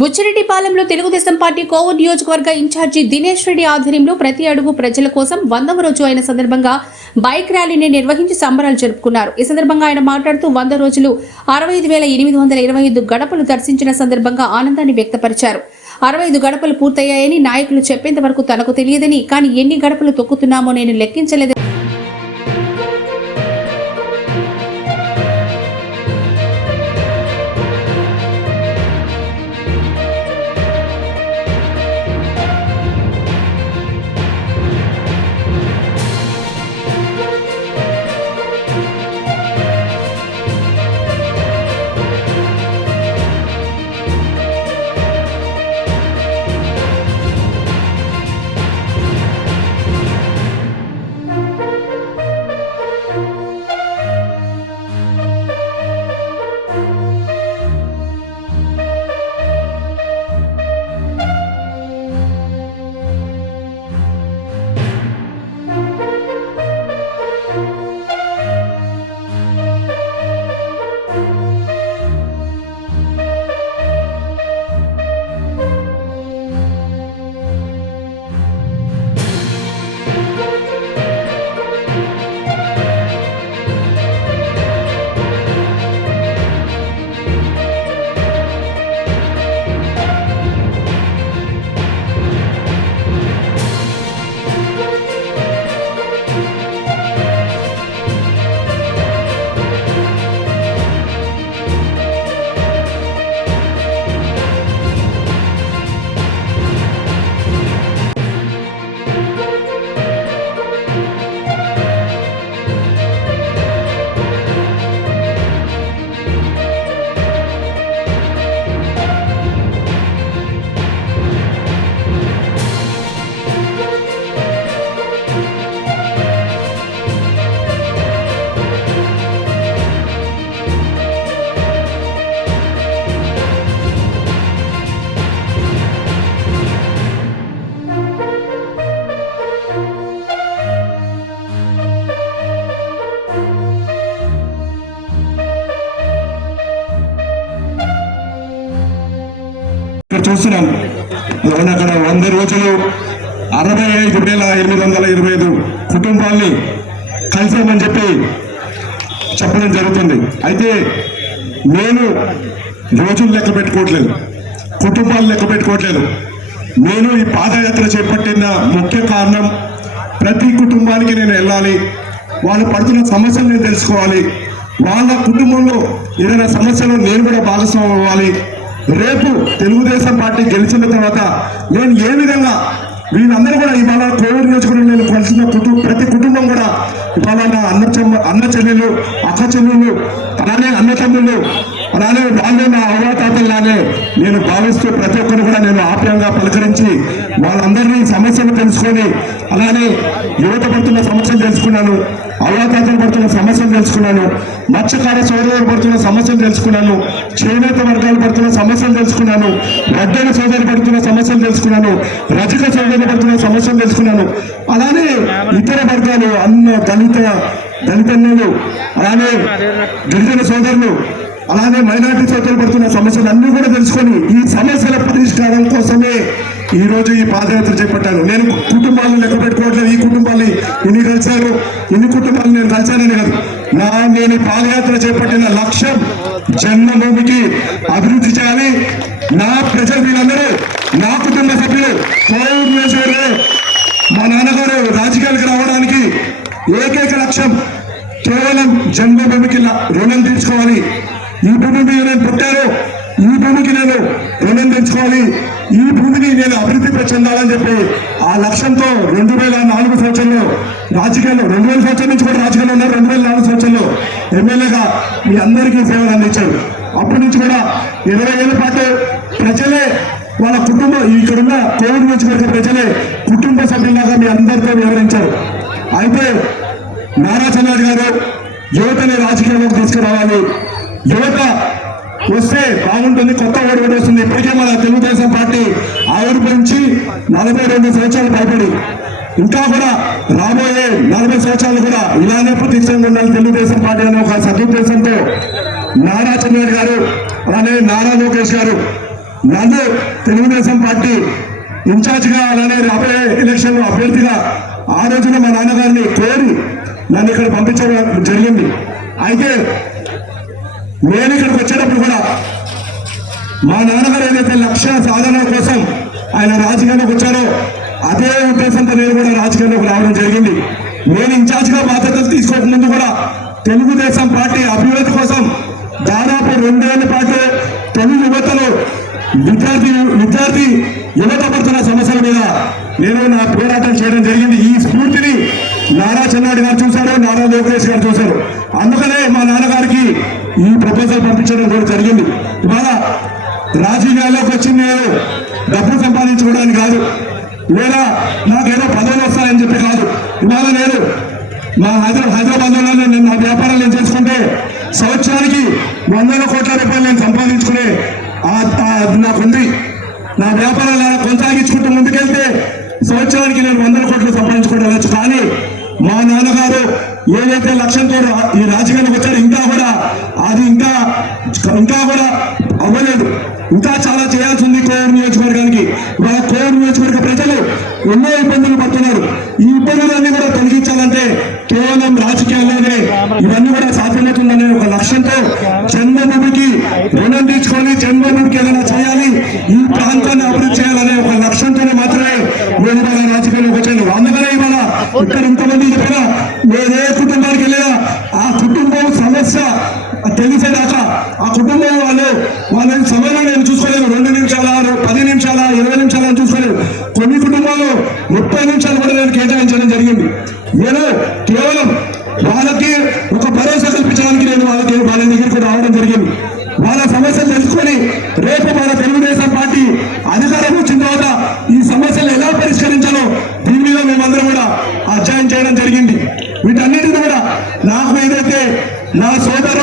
బుచ్చిరెడ్డిపాలెంలో Telugu Desam party Kovur నియోజకవర్గ incharge Dinesh Reddy ఆధ్వర్యంలో ప్రతి అడుగు ప్రజల కోసం వందవ రోజు అయిన సందర్భంగా బైక్ ర్యాలీని నిర్వహించి సంబరాలు జరుపుకున్నారు. ఈ సందర్భంగా ఆయన మాట్లాడుతూ వంద రోజులు అరవై ఐదు వేల ఎనిమిది వందల ఇరవై ఐదు గడపలు దర్శించిన సందర్భంగా ఆనందాన్ని వ్యక్తపరిచారు. అరవై ఐదు గడపలు పూర్తయ్యాయని నాయకులు చెప్పేంత వరకు తనకు తెలియదని కానీ ఎన్ని గడపలు తొక్కుతున్నామో నేను లెక్కించలేదని చూస్తున్నాను అక్కడ వంద రోజులు అరవై ఐదు వేల ఎనిమిది వందల ఇరవై ఐదు కుటుంబాల్ని కలిసామని చెప్పి చెప్పడం జరుగుతుంది. అయితే నేను రోజులు లెక్క పెట్టుకోవట్లేదు. కుటుంబాలు లెక్క పెట్టుకోవట్లేదు. నేను ఈ పాదయాత్ర చేపట్టిన ముఖ్య కారణం ప్రతి కుటుంబానికి నేను వెళ్ళాలి. వాళ్ళు పడుతున్న సమస్యలు నేను తెలుసుకోవాలి. వాళ్ళ కుటుంబంలో ఏదైనా సమస్యలో నేను కూడా భాగస్వామ్యం అవ్వాలి. రేపు తెలుగుదేశం పార్టీ గెలిచిన తర్వాత నేను ఏ విధంగా వీళ్ళందరూ కూడా ఇవాళ కోవిడ్ నియోజకవర్గం నేను కలిసిన కుటుంబం ప్రతి కుటుంబం కూడా ఇవాళ నా అన్న చెమ్మ అన్న చెల్లెలు అక్క చెల్లెలు అలానే అన్న తమ్ముళ్ళు అలానే వాళ్ళే నా అవ్వాతాతల్లానే నేను. భావిస్తూ ప్రతి ఒక్కరు కూడా నేను ఆప్యాయంగా పలకరించి వాళ్ళందరినీ సమస్యలు తెలుసుకొని అలానే యువత పడుతున్న సమస్యలు తెలుసుకున్నాను అవ్వాతాతలు పడుతున్న సమస్యలు తెలుసుకున్నాను మత్స్యకార సోదరులు పడుతున్న సమస్యలు తెలుసుకున్నాను చేనేత వర్గాలు పడుతున్న సమస్యలు తెలుసుకున్నాను వడ్డల సోదరులు పడుతున్న సమస్యలు తెలుసుకున్నాను రజక సోదరులు పడుతున్న సమస్యలు తెలుసుకున్నాను అలానే ఇతర వర్గాలు అన్న దళిత దళితన్యులు అలానే గిరిజన సోదరులు అలానే మైనార్టీ సోదరులు పడుతున్న సమస్యలు అన్ని కూడా తెలుసుకొని ఈ సమస్యల పరిష్కారం కోసమే ఈ రోజు ఈ పాదయాత్ర చేపట్టాను నేను కుటుంబాలను లెక్క పెట్టుకోవట్లేదు. ఈ కుటుంబాన్ని ఇన్ని కలిశాను ఇన్ని కుటుంబాలు నేను కలిశానని కాదు. నా నేను పాదయాత్ర చేపట్టిన లక్ష్యం జన్మభూమికి అభివృద్ధి చేయాలి. నా ప్రజలు వీళ్ళందరూ నా కుటుంబ సభ్యులు కోవిడ్ నియోజకవర్గంలో మా నాన్నగారు రాజకీయాలకు రావడానికి ఏకైక లక్ష్యం కేవలం జన్మభూమికి రుణం తీర్చుకోవాలి. ఈ భూమి మీద నేను పుట్టాను. ఈ భూమికి నేను రుణం తెచ్చుకోవాలి. ఈ భూమిని నేను అభివృద్ధి చెందాలని చెప్పి ఆ లక్ష్యంతో రెండు వేల నాలుగు సంవత్సరంలో రాజకీయాల్లో రెండు వేల సంవత్సరం నుంచి కూడా రాజకీయాల్లో ఉన్నారు. రెండు వేల నాలుగు సంవత్సరంలో ఎమ్మెల్యేగా మీ అందరికీ సేవలు అందించారు. అప్పటి నుంచి కూడా ఇరవై ఏళ్ళ పాటు ప్రజలే వాళ్ళ కుటుంబం ఇక్కడ ఉన్న కోవిడ్ నియోజకవర్గ ప్రజలే కుటుంబ సభ్యులాగా మీ అందరితో వివరించారు అయితే నారా చంద్రబాబు గారు యువతని రాజకీయంలోకి తీసుకురావాలి. యువత వస్తే బాగుంటుంది కొత్త ఓడి కూడా వస్తుంది. ఇప్పటికే మన తెలుగుదేశం పార్టీ ఆవిర్భవించి నలభై రెండు సంవత్సరాలు పైబడి. ఇంకా కూడా రాబోయే నలభై సంవత్సరాలు కూడా ఇలానే ప్రతిష్టంగా ఉండాలి తెలుగుదేశం పార్టీ అనే ఒక సదుద్దేశంతో. నారా చంద్రబాబు గారు అలానే నారా లోకేష్ గారు నన్ను తెలుగుదేశం పార్టీ ఇన్ఛార్జ్గా అలానే రాబోయే ఎలక్షన్లో అభ్యర్థిగా ఆ రోజున మా నాన్నగారిని కోరి నన్ను ఇక్కడ పంపించడం జరిగింది. అయితే నేను ఇక్కడికి వచ్చేటప్పుడు కూడా మా నాన్నగారు ఏదైతే లక్ష్య సాధన కోసం ఆయన రాజకీయంలోకి వచ్చారో అదే ఉద్దేశంతో నేను కూడా రాజకీయంలోకి రావడం జరిగింది. నేను ఇన్ఛార్జ్గా బాధ్యతలు తీసుకోక ముందు కూడా తెలుగుదేశం పార్టీ అభివృద్ధి కోసం దాదాపు రెండేళ్ళ పాటు తెలుగు యువతలు విద్యార్థి విద్యార్థి యువత పడుతున్న సమస్యల మీద నేను నా పోరాటం చేయడం జరిగింది. ఈ స్ఫూర్తిని నారా చెన్నాడి గారు చూశారు నారా లోకేష్ గారు చూశారు. అందుకనే మా నాన్నగారికి ఈ ప్రపోజల్ పంపించడం కూడా జరిగింది. ఇవాళ రాజకీయాల్లోకి వచ్చింది నేను. డబ్బు సంపాదించుకోవడానికి కాదు. లేదా నాకేదో పదవులు వస్తాయని చెప్పి కాదు. ఇవాళ నేను మా హైదరాబాద్ హైదరాబాద్లో నేను నా వ్యాపారాలు నేను చేసుకుంటే సంవత్సరానికి వందల కోట్ల రూపాయలు నేను సంపాదించుకునే ఆ- నాకుంది. నా వ్యాపారాలు కొనసాగించుకుంటూ ముందుకెళ్తే సంవత్సరానికి నేను వందల కోట్లు సంపాదించుకోవడం కానీ మా నాన్నగారు ఏదైతే లక్ష్యంతో ఈ రాజకీయానికి వచ్చారో ఇంకా కూడా అది ఇంకా ఇంకా కూడా అవ్వలేదు. ఇంకా చాలా చేయాల్సి ఉంది కోవూరు నియోజకవర్గానికి. మా కోవూరు నియోజకవర్గ ప్రజలు ఎన్నో ఇబ్బందులు పడుతున్నారు. ఈ ఇబ్బందులన్నీ కూడా తొలగించాలంటే కేవలం రాజకీయాల్లోనే ఇవన్నీ కూడా సాధ్యమవుతుందనే ఒక లక్ష్యంతో చంద్రబాబుకి రుణం తీర్చుకొని చంద్రబాబుకి ఏదైనా చేయాలి ఈ ప్రాంతాన్ని అభివృద్ధి చేయాలనే ఒక లక్ష్యంతోనే మాత్రమే నేను ఇవాళ రాజకీయాల్లోకి వచ్చాను అందుకని ఇక్కడ ఇంతమంది చెప్పినా నేను ఏ కుటుంబానికి వెళ్ళినా ఆ కుటుంబం సమస్య తెలిసేదాకా ఆ కుటుంబం వాళ్ళు వాళ్ళని సమయంలో నేను చూసుకోలేదు. రెండు నిమిషాల పది నిమిషాల ఇరవై నిమిషాల చూసుకోలేదు. కొన్ని కుటుంబాలు ముప్పై నిమిషాలు కూడా నేను కేటాయించడం జరిగింది. నేను కేవలం వాళ్ళకి ఒక భరోసా కల్పించడానికి నేను వాళ్ళకి వాళ్ళ దగ్గరికి రావడం జరిగింది వాళ్ళ సమస్యలు తెలుసుకొని రేపు మన తెలుగుదేశం పార్టీ అధికారం వచ్చిన తర్వాత ఈ సమస్యలు ఎలా పరిష్కరించాలో దీని మీద మేమందరం కూడా అధ్యయనం చేయడం జరిగింది. వీటన్నిటిని కూడా నాకు ఏదైతే నా సోదర